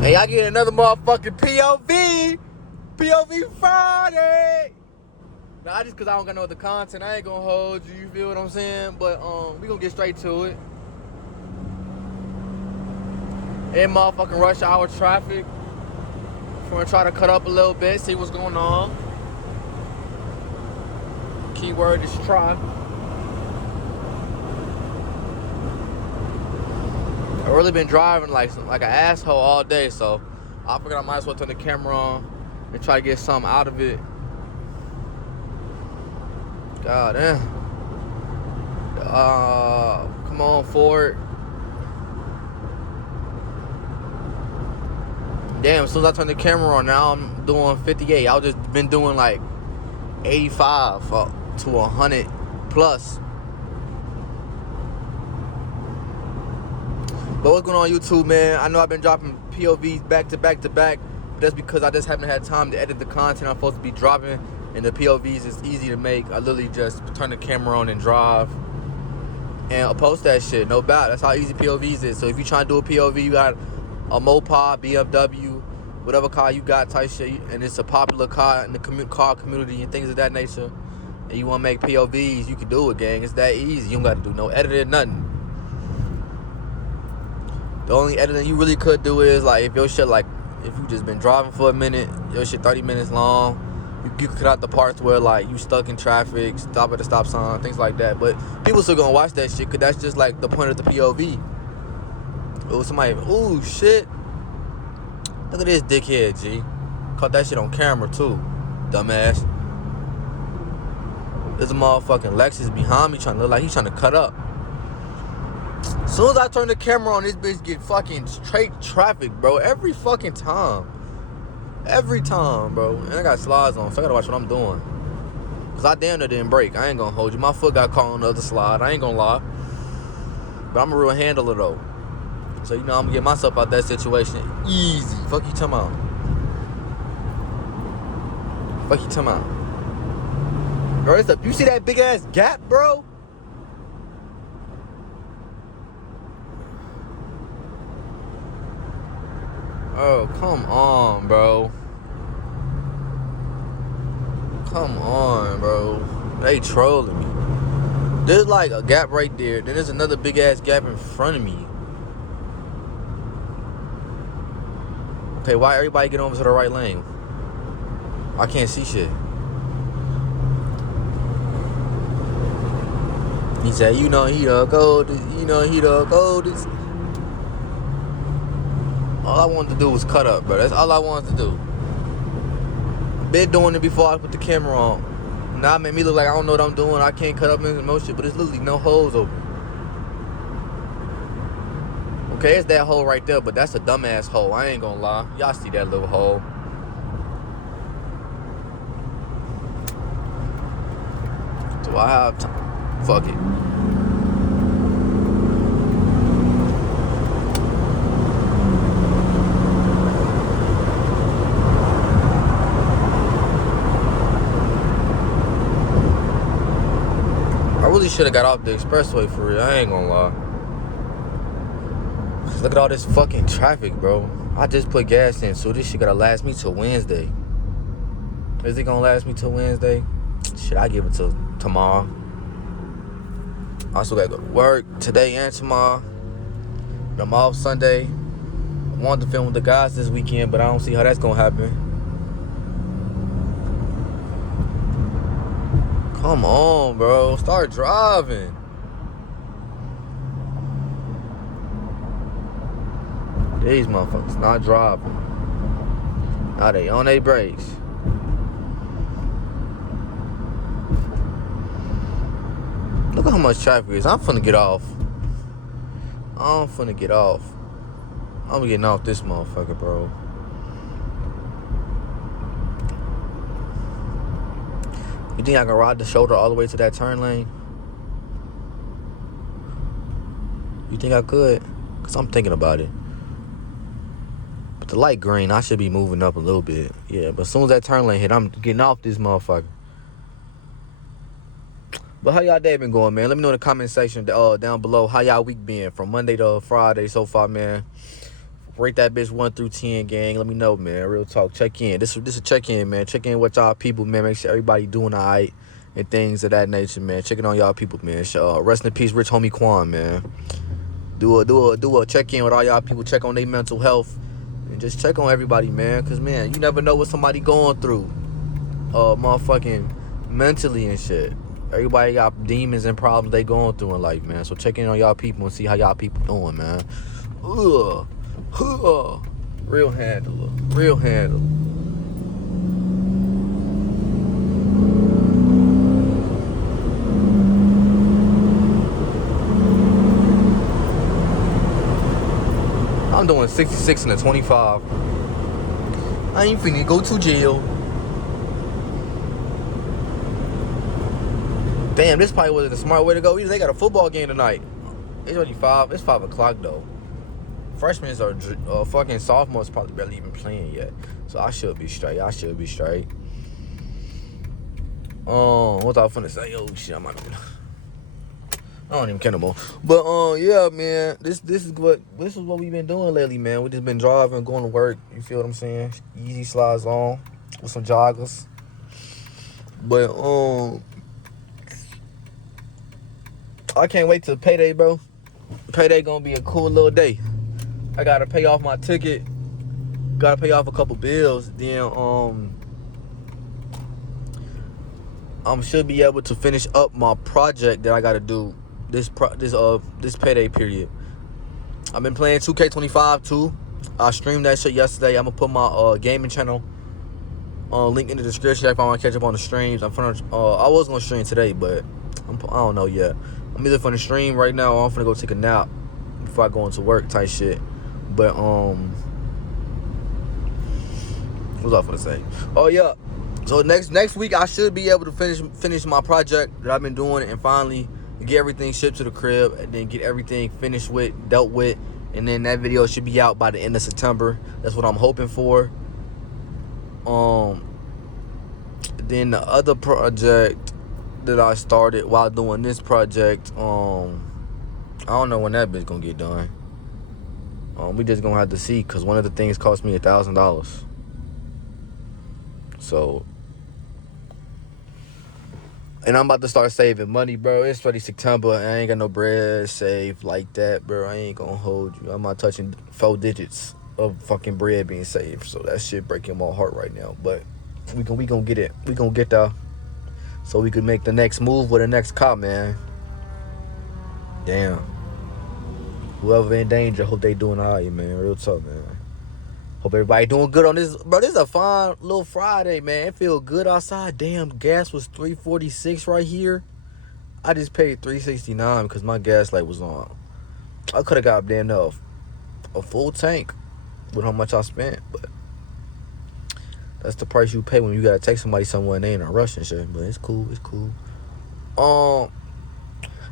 Hey, y'all get another motherfucking POV. POV Friday. Nah, just because I don't got no other content, I ain't gonna hold you. You feel what I'm saying? But we gonna get straight to it. In motherfucking rush hour traffic. We're gonna try to cut up a little bit, see what's going on. Keyword is try. I've really been driving like an asshole all day, so I figured I might as well turn the camera on and try to get something out of it. God damn. Come on, Ford. Damn, as soon as I turn the camera on, now I'm doing 58. I just been doing like 85 to 100 plus. But what's going on YouTube, man? I know I've been dropping POVs back to back to back, but that's because I just haven't had time to edit the content I'm supposed to be dropping, and the POVs is easy to make. I literally just turn the camera on and drive, and I'll post that shit, no doubt. That's how easy POVs is. So if you're trying to do a POV, you got a Mopar, BMW, whatever car you got type shit, and it's a popular car in the car community and things of that nature, and you want to make POVs, you can do it, gang. It's that easy. You don't got to do no editing, nothing. The only editing you really could do is like if your shit, like if you just been driving for a minute, your shit 30 minutes long, you cut out the parts where like you stuck in traffic, stop at the stop sign, things like that. But people still gonna watch that shit because that's just like the point of the POV. Oh, somebody, oh shit. Look at this dickhead, G. Caught that shit on camera too, dumbass. There's a motherfucking Lexus behind me trying to look like he's trying to cut up. As soon as I turn the camera on, this bitch get fucking straight traffic, bro. Every fucking time. Every time, bro. And I got slides on, so I gotta watch what I'm doing. Cause I damn near didn't break. I ain't gonna hold you. My foot got caught on the other slide. I ain't gonna lie. But I'm a real handler though. So you know I'm gonna get myself out that situation easy. Fuck you talking about. Fuck you talking about. Bro, it's up. You see that big ass gap, bro? Oh, come on, bro. Come on, bro. They trolling me. There's like a gap right there. Then there's another big ass gap in front of me. Okay, why everybody get over to the right lane? I can't see shit. He said, you know he the coldest. You know he the coldest. All I wanted to do was cut up, bro. That's all I wanted to do. Been doing it before I put the camera on. Now it made me look like I don't know what I'm doing. I can't cut up into no shit, but there's literally no holes open. Okay, it's that hole right there, but that's a dumbass hole. I ain't gonna lie. Y'all see that little hole. Do I have time? Fuck it. I really should have got off the expressway for real. I ain't gonna lie. Look at all this fucking traffic, bro. I just put gas in, so this shit gotta last me till Wednesday. Is it gonna last me till Wednesday? Shit, I give it till tomorrow. I still gotta go to work today and tomorrow. But I'm off Sunday. I wanted to film with the guys this weekend, but I don't see how that's gonna happen. Come on, bro. Start driving. These motherfuckers not driving. Now they on their brakes. Look at how much traffic is. I'm finna get off. I'm getting off this motherfucker, bro. You think I can ride the shoulder all the way to that turn lane? You think I could? Cause I'm thinking about it. But the light green, I should be moving up a little bit. Yeah, but as soon as that turn lane hit, I'm getting off this motherfucker. But how y'all day been going, man? Let me know in the comment section down below how y'all week been from Monday to Friday so far, man. Rate that bitch 1 through 10, gang. Let me know, man. Real talk. Check in. This a check in, man. Check in with y'all people, man. Make sure everybody doing all right and things of that nature, man. Checking on y'all people, man. Rest in peace, rich homie Quan, man. Do a check in with all y'all people. Check on their mental health and just check on everybody, man. Cause man, you never know what somebody going through, motherfucking mentally and shit. Everybody got demons and problems they going through in life, man. So check in on y'all people and see how y'all people doing, man. Real handler. Real handler. I'm doing 66 and a 25. I ain't finna go to jail. Damn, this probably wasn't a smart way to go either. They got a football game tonight. It's already 5. It's 5 o'clock though. Freshmen are fucking sophomores probably barely even playing yet. So I should be straight. What was I finna say? Oh shit, I don't even care no more. But yeah, man, this is what we've been doing lately, man. We just been driving, going to work. You feel what I'm saying? Easy slides on with some joggers. But I can't wait till payday, bro. Payday gonna be a cool little day. I gotta pay off my ticket. Gotta pay off a couple bills. Then I should be able to finish up my project that I gotta do this payday period. I've been playing 2K25 too. I streamed that shit yesterday. I'm gonna put my gaming channel link in the description if I want to catch up on the streams. I was gonna stream today, but I don't know yet. I'm either finna stream right now or I'm finna go take a nap before I go into work type shit. But what was I finna say? Oh yeah. So next week I should be able to finish my project that I've been doing and finally get everything shipped to the crib and then get everything dealt with, and then that video should be out by the end of September. That's what I'm hoping for. Then the other project that I started while doing this project, I don't know when that bitch gonna get done. We just gonna have to see, cause one of the things cost me $1,000. So, and I'm about to start saving money, bro. It's already September, and I ain't got no bread saved like that, bro. I ain't gonna hold you. I'm not touching 4 digits of fucking bread being saved, so that shit breaking my heart right now. But we gonna get it. We gonna get there, so we could make the next move with the next cop, man. Damn. Whoever in danger, hope they doing all right, man. Real talk, man. Hope everybody doing good on this. Bro, this is a fine little Friday, man. It feel good outside. Damn, gas was $3.46 right here. I just paid $3.69 because my gas light was on. I could have got damn enough a full tank with how much I spent, but that's the price you pay when you gotta take somebody somewhere and they in a rush and shit. But it's cool.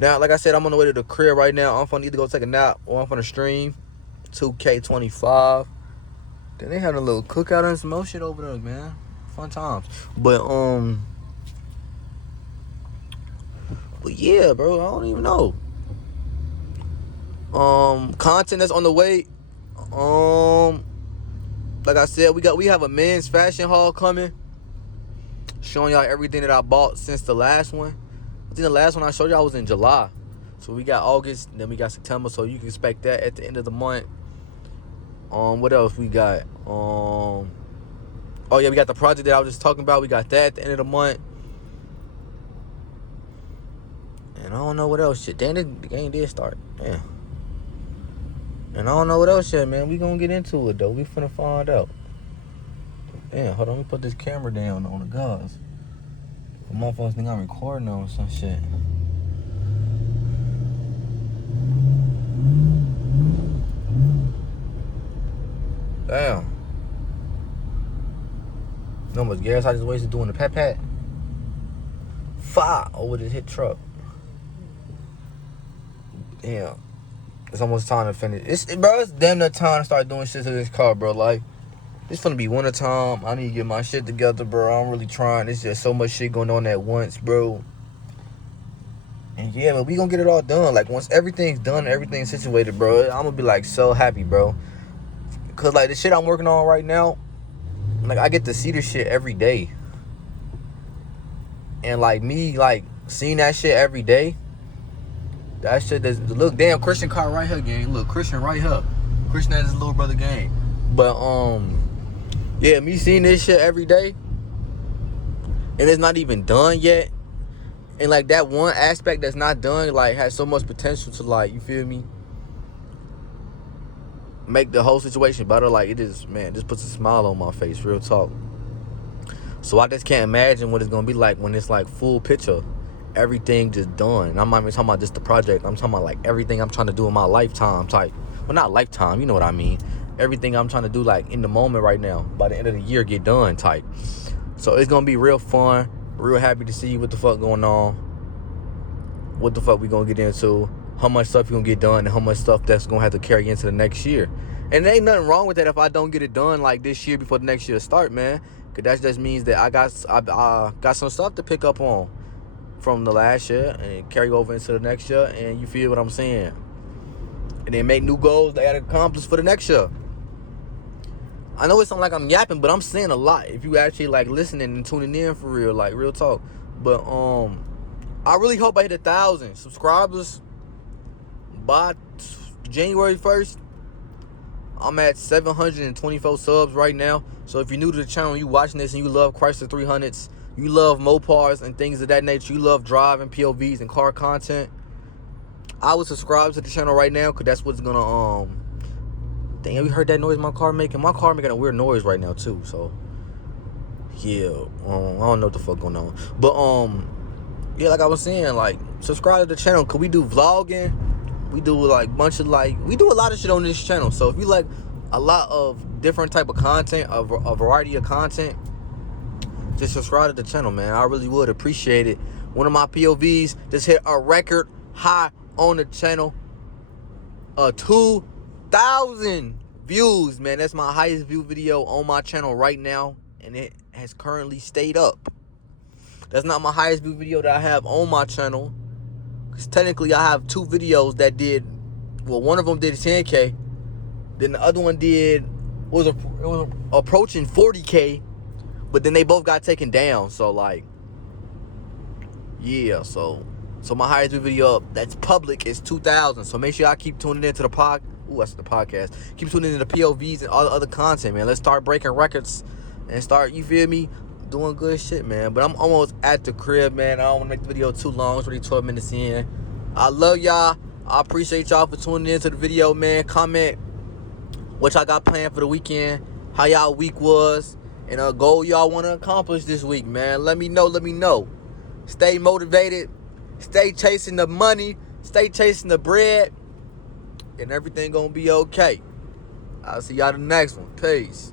Now, like I said, I'm on the way to the crib right now. I'm gonna either go take a nap or I'm gonna stream 2K25. Then they had a little cookout and some more shit over there, man. Fun times. But yeah, bro, I don't even know. Content that's on the way. Like I said, we have a men's fashion haul coming, showing y'all everything that I bought since the last one. I think the last one I showed y'all was in July. So we got August, then we got September, so you can expect that at the end of the month. What else we got? Oh yeah, we got the project that I was just talking about. We got that at the end of the month. And I don't know what else shit. Damn, the game did start. Yeah. And I don't know what else yet, man. We gonna get into it though. We finna find out. Yeah, hold on, let me put this camera down on the guys. The motherfuckers think I'm recording them or some shit. Damn. You know how much gas I just wasted doing the pat-pat? Fire over this hit truck. Damn. It's almost time to finish. Bro, it's damn near time to start doing shit to this car, bro. Like, it's gonna be winter time. I need to get my shit together, bro. I'm really trying. It's just so much shit going on at once, bro. And yeah, but we gonna get it all done. Like, once everything's done, everything's situated, bro, I'm gonna be like so happy, bro. Cause like the shit I'm working on right now, like I get to see this shit every day. And like me, like seeing that shit every day, that shit that's, look, damn, Christian car right here, gang. Look, Christian right here. Christian had his little brother, gang. But yeah, me seeing this shit every day, and it's not even done yet. And like that one aspect that's not done, like has so much potential to, like, you feel me, make the whole situation better. Like it is, man, just puts a smile on my face, real talk. So I just can't imagine what it's gonna be like when it's like full picture, everything just done. And I'm not even talking about just the project. I'm talking about like everything I'm trying to do in my lifetime type. Well, not lifetime, you know what I mean. Everything I'm trying to do like in the moment right now, by the end of the year, get done type. So it's gonna be real fun. Real happy to see what the fuck going on. What the fuck we gonna get into. How much stuff you gonna get done and how much stuff that's gonna have to carry into the next year. And there ain't nothing wrong with that if I don't get it done like this year before the next year start, man. Cause that just means that I got some stuff to pick up on from the last year and carry over into the next year. And you feel what I'm saying? And then make new goals that I gotta accomplish for the next year. I know it sounds like I'm yapping, but I'm saying a lot. If you actually like listening and tuning in for real, like real talk. But I really hope I hit 1,000 subscribers by January 1st. I'm at 724 subs right now. So if you're new to the channel, you watching this and you love Chrysler 300s, you love Mopars and things of that nature, you love driving, POVs, and car content, I would subscribe to the channel right now, because that's what's gonna dang, you heard that noise my car making? My car making a weird noise right now too. So yeah, I don't know what the fuck going on. But yeah, like I was saying, like subscribe to the channel, cause we do vlogging. We do like we do a lot of shit on this channel. So if you like a lot of different type of content, a variety of content, just subscribe to the channel, man. I really would appreciate it. One of my POVs just hit a record high on the channel. 2,000 views, man. That's my highest view video on my channel right now, and it has currently stayed up. That's not my highest view video that I have on my channel, because technically I have two videos that did, well, one of them did 10K, then the other one it was approaching 40K, but then they both got taken down. So like, yeah, so my highest view video up that's public is 2,000. So make sure y'all keep tuning into the that's the podcast. Keep tuning into the POVs and all the other content, man. Let's start breaking records and start, you feel me, doing good shit, man. But I'm almost at the crib, man. I don't want to make the video too long. It's already 12 minutes in. I love y'all. I appreciate y'all for tuning into the video, man. Comment what y'all got planned for the weekend, how y'all week was, and a goal y'all want to accomplish this week, man. Let me know. Stay motivated. Stay chasing the money. Stay chasing the bread. And everything gonna be okay. I'll see y'all the next one. Peace.